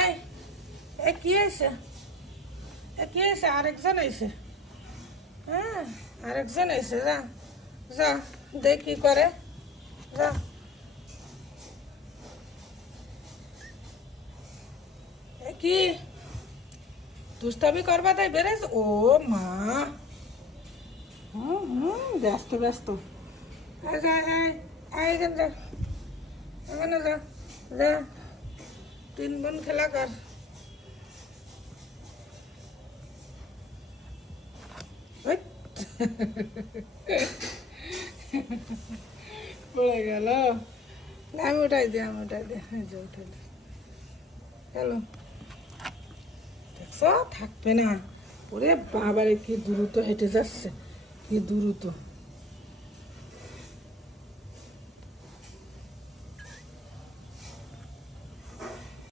এই এ কি হয়েছে? কি হয়েছে? আরেকজন এসে, হ্যাঁ আরেকজন এসে, যা যা দেখ কি করে, যা। কি দুষ্টামি করবা তাই বেড়েছ? ও মা, ব্যস্ত ব্যস্ত। যা এখানে যা, এখানে যা, যা 3 বোন খেলা কর। পড়ে গেল। আমি উঠাই দিই, উঠাই দিই, হ্যালো, দেখছো থাকবে না। ওরে বাবারে কি দ্রুত হেঁটে যাচ্ছে, কি দ্রুত।